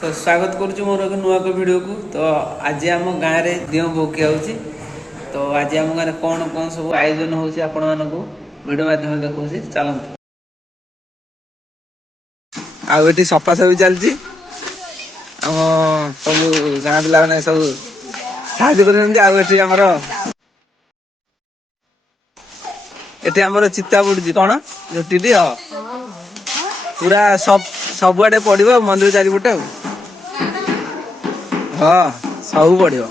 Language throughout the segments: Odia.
तो स्वागत करुछु मोर एक नुआ को वीडियो को। तो आज आम गाँव में दियो भोगी आउची। तो आज आम गाँव कौन कौन सब आयोजन होची आपण मानकु वीडियो माध्यम देखौची चलंतु। आउ एठी सफा सफी चलची। हम सब गाँव पिला माने सब साहाଯ୍य करछन्ती। आउ एठी हमर एठी हमर चित्ता बुडची कोन जोटीटी ह पूरा सबुआडे पड़िबो मंदिर चारिपटे। हाँ सब पड़िबो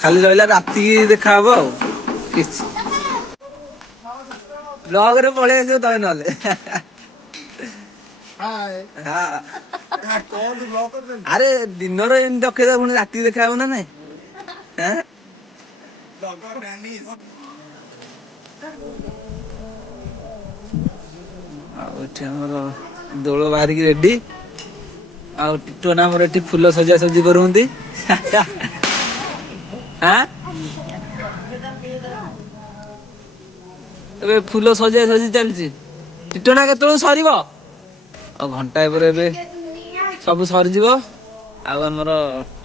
खाली रहिला राती की देखा हबो आ किछ ब्लॉग रे पळे आसियो तमे नले। हाय हां कौन ब्लॉग कर दे। अरे दिन रे इन देखै पुनी राती देखा हबो ना नहीं हैं ब्लॉगर डैनी आ एठी हमर दोलो बाहरी की रेडी। आ टिटोना हमर एठी फूल सजा सजी करूंती। हां ଏବେ ଫୁଲ ସଜା ସଜି ଚାଲିଛି। ଟିଟନା କେତେବେଳକୁ ସରିବ ଆଉ ଘଣ୍ଟାଏ ପରେ ଏବେ ସବୁ ସରିଯିବ। ଆଉ ଆମର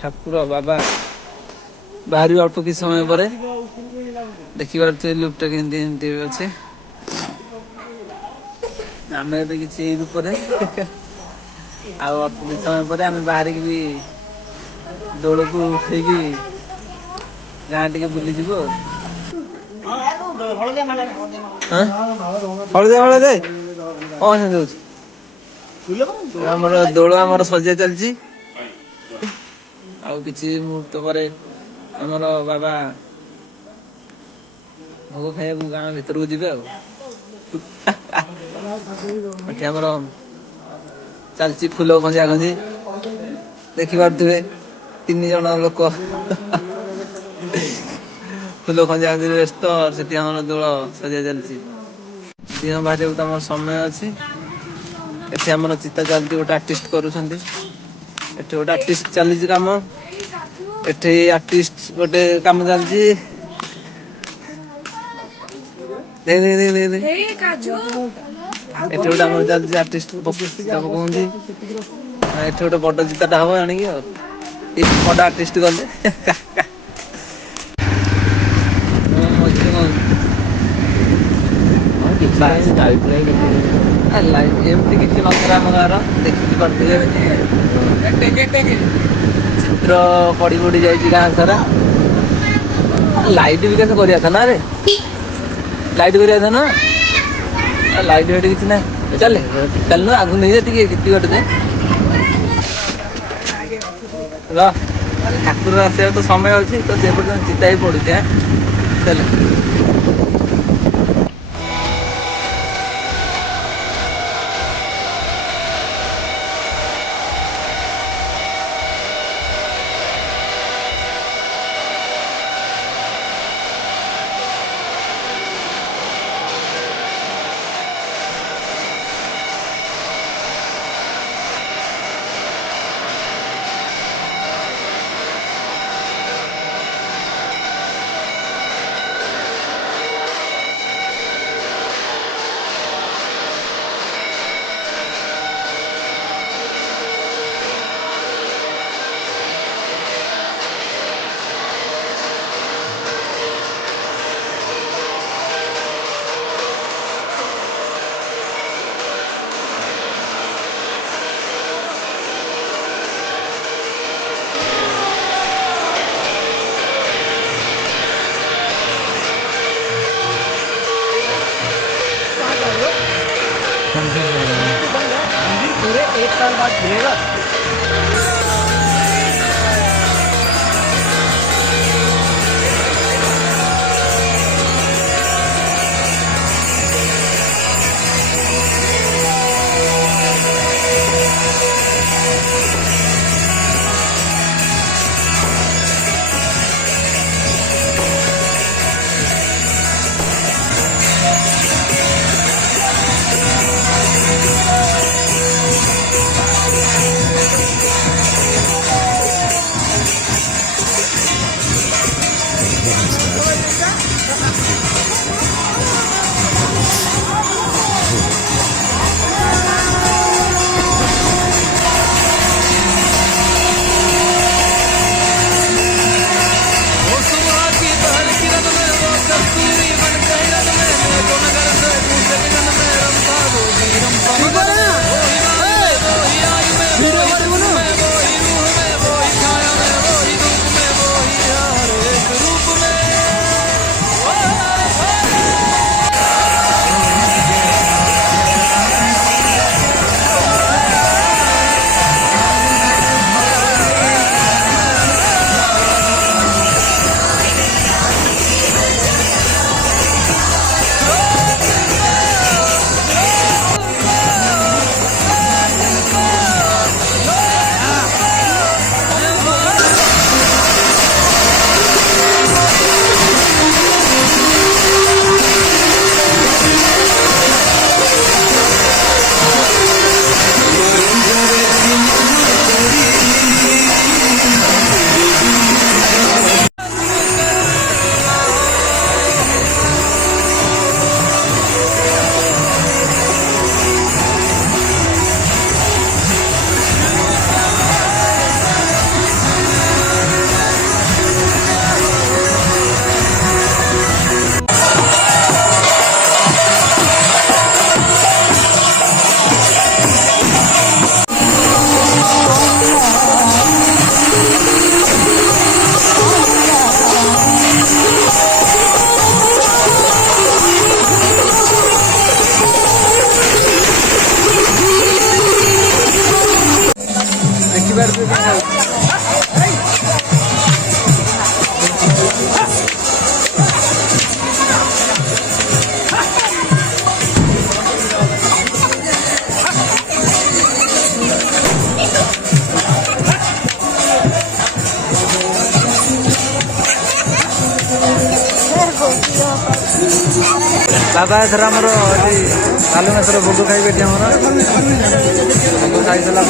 ଠାକୁର ବାବା ବାହାରିବ ଅଳ୍ପ କିଛି ସମୟ ପରେ। ଦେଖିପାରୁଥିବେ ଲୁକ୍ ଟା କେମିତି ଏମିତି ଅଛି। ଆମେ ଏବେ କିଛି ଏଇ ରୂପରେ ଆଉ ଅଳ୍ପ କିଛି ସମୟ ପରେ ଆମେ ବାହାରିକି ବି ଦୋଳକୁ ଉଠେଇକି ଗାଁ ଟିକେ ବୁଲିଯିବୁ ଆଉ। ହଳଦିଆ ମାଳ ଦେ କଣ ସେମିତି ହଉଛି। ଆମର ଦୋଳ ଆମର ସଜା ଚାଲିଛି। ଆଉ କିଛି ମୁହୂର୍ତ୍ତ ପରେ ଆମର ବାବା ଭୋଗ ଖାଇବାକୁ ଗାଁ ଭିତରକୁ ଯିବେ ଆଉ। ଏଠି ଆମର ଚାଲିଛି ଫୁଲ ଖଞ୍ଜା ଖଞ୍ଜି ଦେଖିପାରୁଥିବେ 3 ଜଣ ଲୋକ ଫୁଲ ଖଞ୍ଜା ଖଞ୍ଜିରେ ବ୍ୟସ୍ତ। ସେଠି ଆମର ଦୋଳ ସଜା ଚାଲିଛି। ଦିନ ବାହାରିବାକୁ ତ ଆମର ସମୟ ଅଛି। ଏଠି ଆମର ଚିତା ଚାଲିଛି ଗୋଟେ ଆର୍ଟିଷ୍ଟ କରୁଛନ୍ତି। ଏଠି ଗୋଟେ ଆର୍ଟିଷ୍ଟ ଚାଲିଛି କାମ। ଏଠି ଆର୍ଟିଷ୍ଟ ଗୋଟେ କାମ ଚାଲିଛି। ଦେ ଏଠି ଗୋଟେ ଆମର ଚାଲିଛି ଆର୍ଟିଷ୍ଟ କୁହନ୍ତି। ଏଠି ଗୋଟେ ବଡ ଚିତାଟା ହବ ଆଣିକି ଆଉ ବଡ ଆର୍ଟିଷ୍ଟ ଗଲେ। ଏମିତି କିଛି ନଥିଲା ଆମ ଗାଁର ଦେଖିକି କରିଥିଲେ। ଚିତ୍ର ପଡି ପଡି ଯାଇଛି ଗାଁ ସାରା। ଲାଇଟ୍ ବିକାଶ କରିବା କଥା ନାରେ ଲାଇଟ୍ କରିବା କଥା ନା। ଲାଇଟ୍ ଫାଇଟ୍ କିଛି ନାହିଁ। ଚାଲେ ଚାଲୁନ ଆଗକୁ ନେଇଯା ଟିକେ ଗୀତି ଗଟେ ଦେ। ର ଠାକୁର ଆସିବାକୁ ତ ସମୟ ଅଛି ତ ସେ ପର୍ଯ୍ୟନ୍ତ ଚିତା ହେଇ ପଡୁଛି। ଚାଲେ पूरे 1 साल बाद खुलेगा। बाबा एथर आमर कालू मासर भोग खाइबे आमर भोग खाई सारा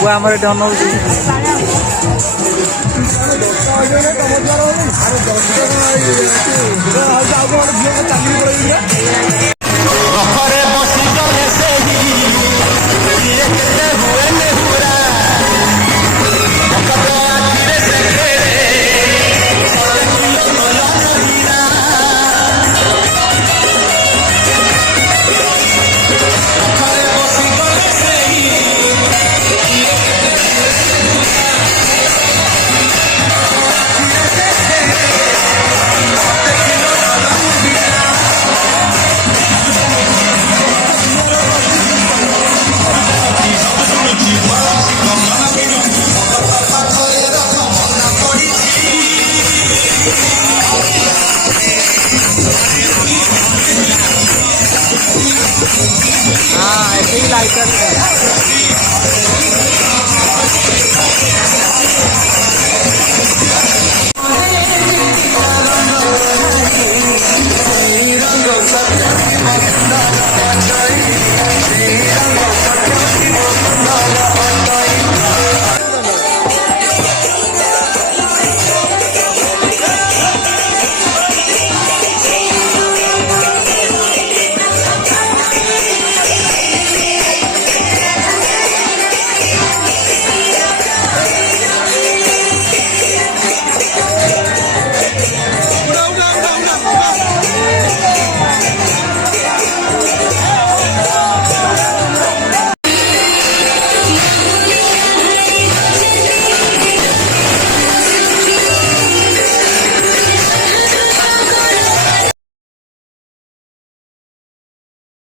पुआ आमर ये अनौती हाँ ऐसे ही लाइक कर